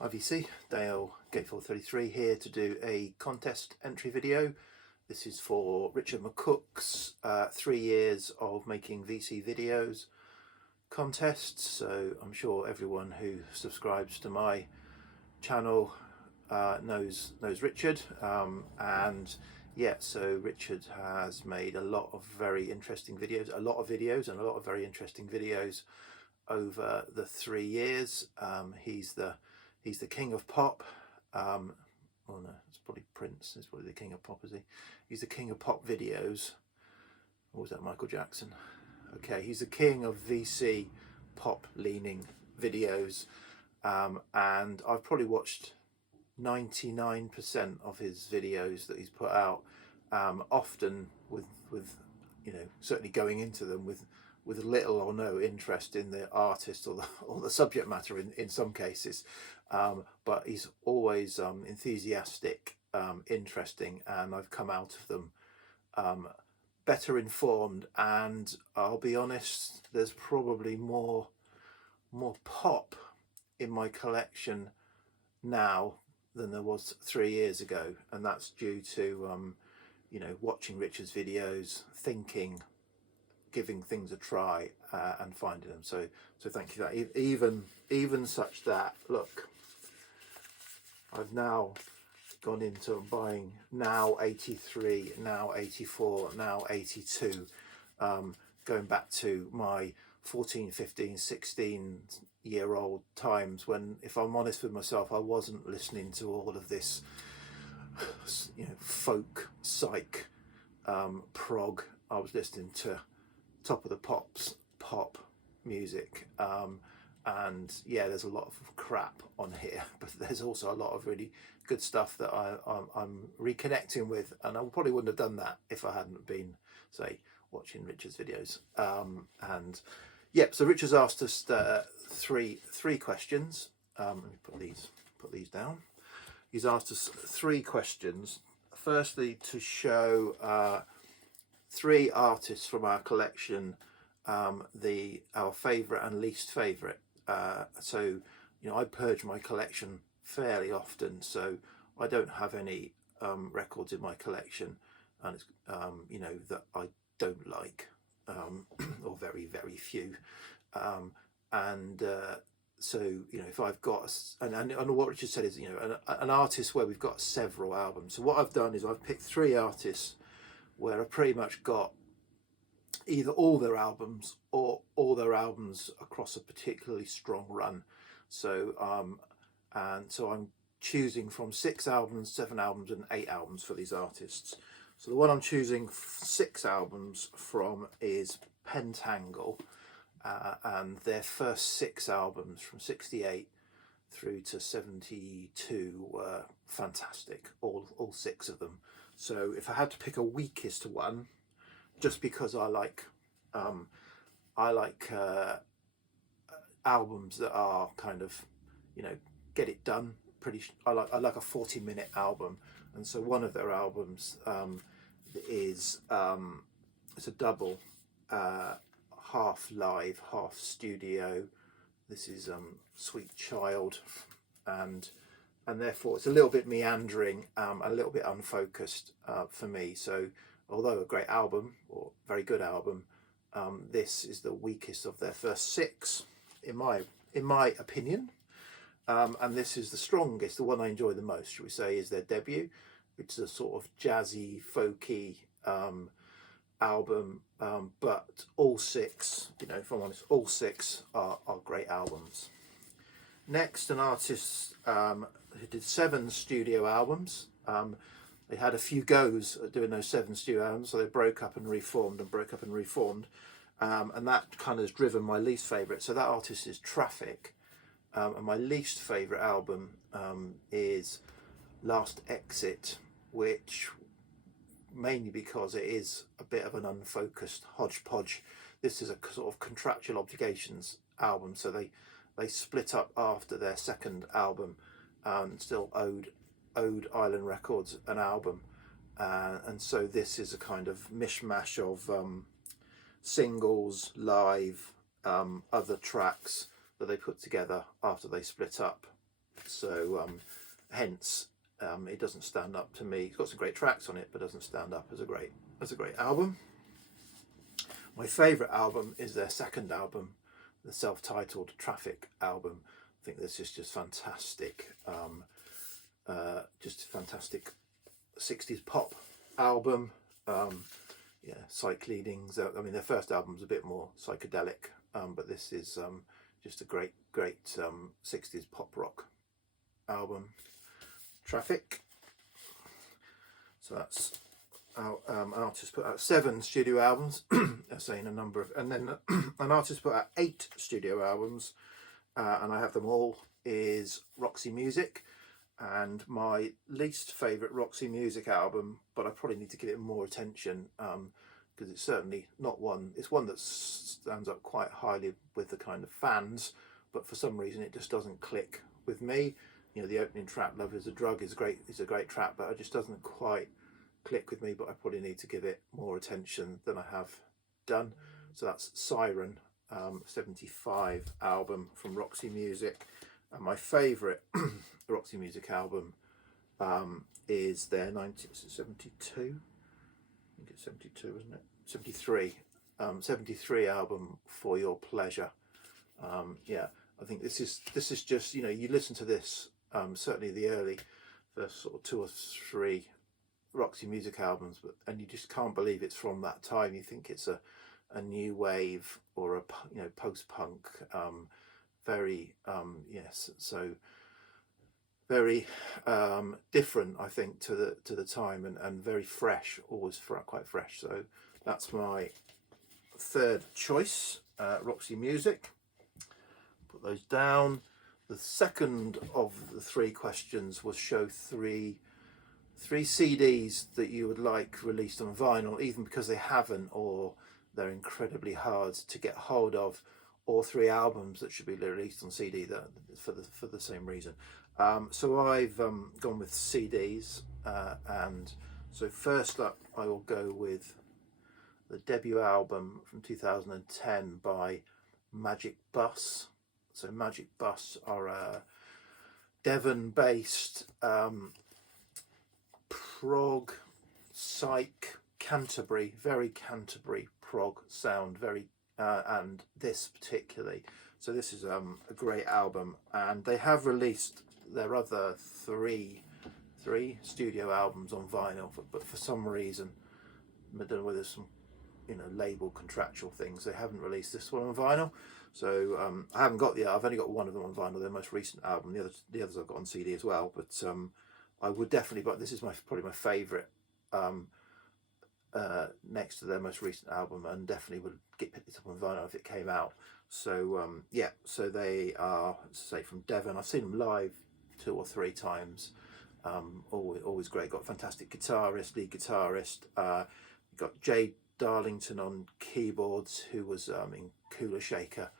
IVC, Dale Gateful33 here to do a contest entry video. This is for Richard McCook's 3 years of making VC videos contests. So I'm sure everyone who subscribes to my channel knows Richard, and yeah, so Richard has made a lot of very interesting videos, a lot of very interesting videos over the 3 years. He's the king of pop. Oh no, it's probably Prince. It's probably the king of pop, is he? He's the king of pop videos. Or was that Michael Jackson? Okay, he's the king of VC pop leaning videos, and I've probably watched 99% of his videos that he's put out, often with certainly going into them with little or no interest in the artist or the subject matter in some cases, but he's always enthusiastic, interesting, and I've come out of them better informed. And I'll be honest, there's probably more pop in my collection now than there was 3 years ago, and that's due to watching Richard's videos, thinking, giving things a try, and finding them. So thank you for that. Even such that, look, I've now gone into buying now 83, now 84, now 82, going back to my 14, 15, 16-year-old times when, if I'm honest with myself, I wasn't listening to all of this folk, psych, prog. I was listening to top of the pops, pop music, and yeah, there's a lot of crap on here, but there's also a lot of really good stuff that I'm reconnecting with, and I probably wouldn't have done that if I hadn't been, say, watching Richard's videos. And yeah, so Richard's asked us three questions. Let me put these down. He's asked us 3 questions. Firstly, to show 3 artists from our collection, our favourite and least favourite. So I purge my collection fairly often, so I don't have any records in my collection, and it's that I don't like, or very few, so if I've got, and what Richard said is an artist where we've got several albums. So what I've done is I've picked 3 artists where I pretty much got either all their albums or all their albums across a particularly strong run. So so I'm choosing from 6 albums, 7 albums and 8 albums for these artists. So the one I'm choosing 6 albums from is Pentangle, and their first 6 albums from 68 through to 72 were fantastic, all 6 of them. So if I had to pick a weakest one, just because I like albums that are kind of get it done, I like a 40-minute album, and so one of their albums is it's a double, half live, half studio. This is Sweet Child, and therefore it's a little bit meandering, a little bit unfocused for me. So although a great album, or very good album, this is the weakest of their first 6 in my opinion, and this is the strongest, the one I enjoy the most, should we say, is their debut, which is a sort of jazzy, folky album, but all 6, if I'm honest, all 6 are great albums. Next, an artist who did 7 studio albums. They had a few goes at doing those 7 studio albums, so they broke up and reformed, and that kind of has driven my least favourite. So that artist is Traffic, and my least favourite album is Last Exit, which mainly because it is a bit of an unfocused hodgepodge. This is a sort of contractual obligations album, so they split up after their 2nd album, and still owed Island Records an album, and so this is a kind of mishmash of singles, live, other tracks that they put together after they split up. So hence it doesn't stand up to me. It's got some great tracks on it, but doesn't stand up as a great album. My favourite album is their second album, the self-titled Traffic album. I think this is just fantastic. Just fantastic 60s pop album. Yeah, psych leadings. I mean, their first album's a bit more psychedelic, but this is just a great 60s pop rock album. Traffic. So that's an artist put out 7 studio albums. They're saying a number of, and then an artist put out 8 studio albums, and I have them all. Is Roxy Music. And my least favourite Roxy Music album, but I probably need to give it more attention because it's certainly not one. It's one that stands up quite highly with the kind of fans, but for some reason it just doesn't click with me. You know, the opening track, "Love Is a Drug," is great. It's a great track, but it just doesn't quite click with me. But I probably need to give it more attention than I have done. So that's Siren, 75 album from Roxy Music. And my favourite Roxy Music album is their 1972. I think it's 72, isn't it? 73. 73 album, For Your Pleasure. Yeah, I think this is just, you know, you listen to this, certainly the first sort of 2 or 3 Roxy Music albums, and you just can't believe it's from that time. You think it's a new wave or a, you know, post-punk. Very yes, so very different, I think, to the time, and very fresh, always quite fresh. So that's my third choice, Roxy Music. Put those down. The second of the 3 questions was show three CDs that you would like released on vinyl, even because they haven't, or they're incredibly hard to get hold of, or 3 albums that should be released on CD for the same reason. So I've gone with CDs, and so first up I will go with the debut album from 2010 by Magic Bus. So Magic Bus are a Devon-based prog, psych, Canterbury, very Canterbury prog sound, very and this particularly. So this is a great album, and they have released their other three studio albums on vinyl, but for some reason, I don't know whether there's some, you know, label contractual things, they haven't released this one on vinyl. So I haven't got I've only got one of them on vinyl, their most recent album. The others I've got on CD as well, but I would definitely, but this is probably my favourite, next to their most recent album, and definitely would pick this up on vinyl if it came out. So yeah, so they are, say, from Devon. I've seen them live 2 or 3 times. Always great. Got a fantastic lead guitarist. Got Jay Darlington on keyboards, who was in Cooler Shaker.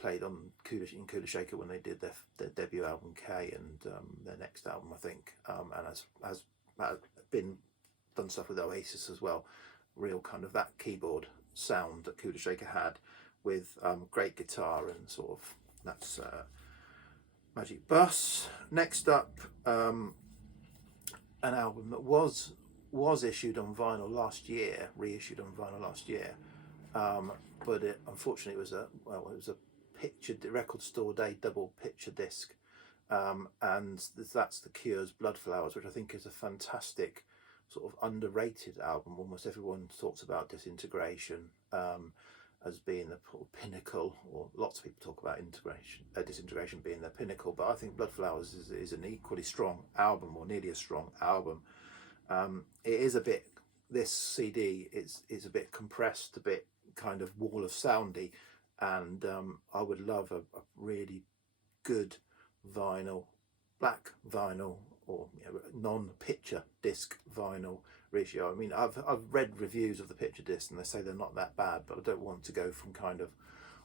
Played on Cooler Shaker when they did their debut album K, and their next album, I think, and has been done stuff with Oasis as well. Real kind of that keyboard sound that Cooler Shaker had, with great guitar, and sort of that's Magic Bus. Next up, an album that was issued on vinyl last year, reissued on vinyl last year, but it unfortunately was a record store day double picture disc, and that's The Cure's Blood Flowers, which I think is a fantastic sort of underrated album. Almost everyone talks about Disintegration as being the pinnacle, or lots of people talk about Disintegration being their pinnacle, but I think Blood Flowers is an equally strong album, or nearly as strong album. It is a bit, this CD is a bit compressed, a bit kind of wall of soundy, and I would love a really good vinyl, black vinyl, or non-picture disc vinyl reissue. I mean, I've read reviews of the picture disc, and they say they're not that bad, but I don't want to go from kind of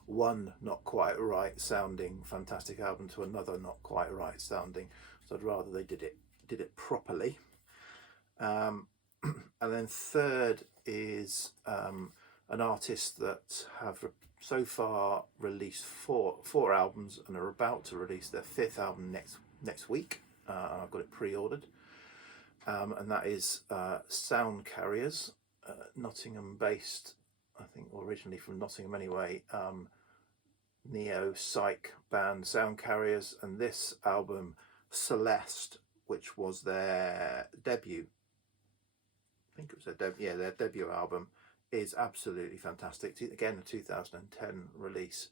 one not quite right sounding fantastic album to another not quite right sounding. So I'd rather they did it properly. And then third is an artist that have so far released four albums and are about to release their 5th album next week. I've got it pre-ordered, and that is Soundcarriers, Nottingham-based, I think originally from Nottingham anyway, neo-psych band Soundcarriers, and this album Celeste, which was their debut, I think it was their debut album, is absolutely fantastic. Again, a 2010 release.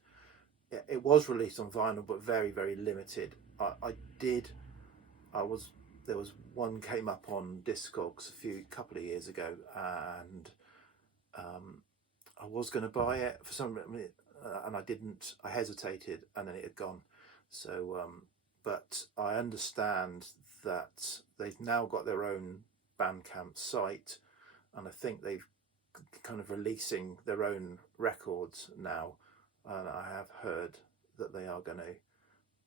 It was released on vinyl, but very, very limited. There was one came up on Discogs a couple of years ago, and I was going to buy it for some reason, and I didn't. I hesitated, and then it had gone. So, but I understand that they've now got their own Bandcamp site, and I think they've kind of releasing their own records now, and I have heard that they are going to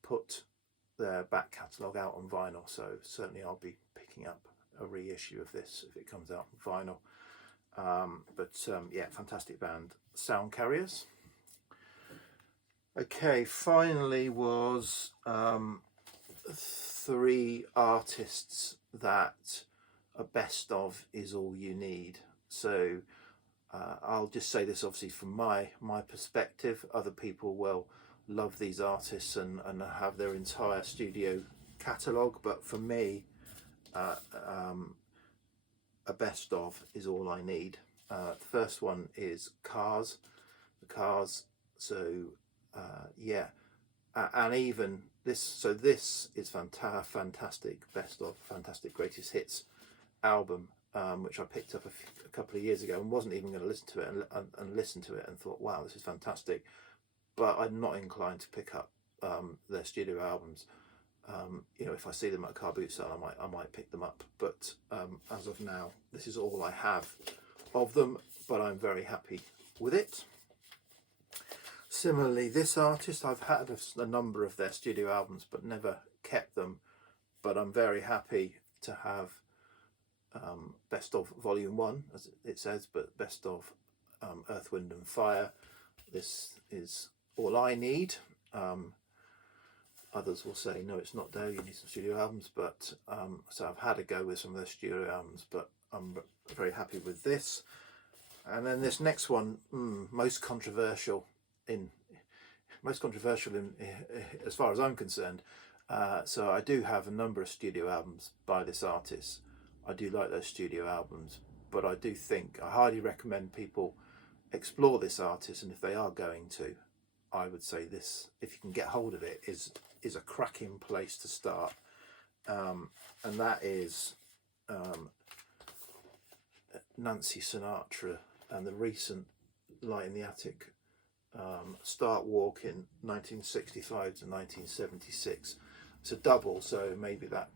put their back catalogue out on vinyl, so certainly I'll be picking up a reissue of this if it comes out on vinyl. Yeah, fantastic band, Soundcarriers. Okay, finally was 3 artists that a best of is all you need. So I'll just say this obviously from my perspective. Other people will love these artists and have their entire studio catalogue, but for me, a best of is all I need. The first one is Cars, the Cars. So yeah, and even this. So this is fantastic best of, fantastic greatest hits album, which I picked up a couple of years ago and wasn't even going to listen to it, and listened to it and thought, wow, this is fantastic. But I'm not inclined to pick up their studio albums. You know, if I see them at a car boot sale, I might pick them up. But as of now, this is all I have of them, but I'm very happy with it. Similarly, this artist, I've had a number of their studio albums, but never kept them. But I'm very happy to have Best of Volume 1, as it says, but Best of Earth, Wind and Fire. This is all I need. Others will say, no, it's not, Dale, you need some studio albums. But so I've had a go with some of their studio albums, but I'm very happy with this. And then this next one, most controversial as far as I'm concerned. So I do have a number of studio albums by this artist. I do like those studio albums, but I highly recommend people explore this artist, and if they are going to, I would say this, if you can get hold of it, is a cracking place to start. And that is Nancy Sinatra and the recent Light in the Attic, Start Walking, 1965 to 1976. It's a double, so maybe that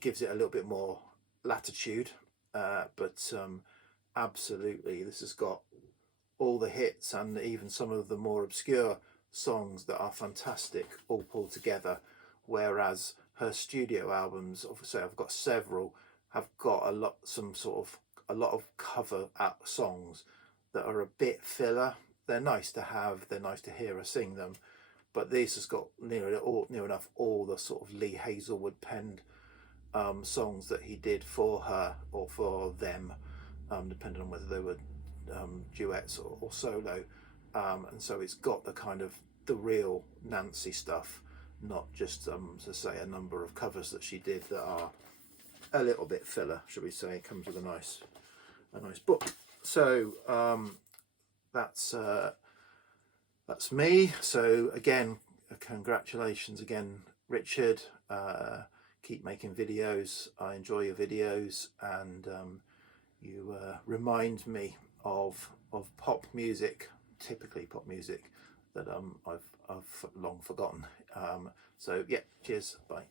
gives it a little bit more latitude, but absolutely, this has got all the hits and even some of the more obscure songs that are fantastic all pulled together, whereas her studio albums, obviously I've got several, have got a lot of cover songs that are a bit filler. They're nice to have, they're nice to hear her sing them, but this has got near enough all the sort of Lee Hazelwood penned songs that he did for her or for them, depending on whether they were duets or solo, and so it's got the kind of the real Nancy stuff, not just to say a number of covers that she did that are a little bit filler, should we say. It comes with a nice book. So that's me. So again, congratulations again, Richard. Keep making videos. I enjoy your videos, and you remind me of pop music, typically pop music, that I've long forgotten. So yeah, cheers, bye.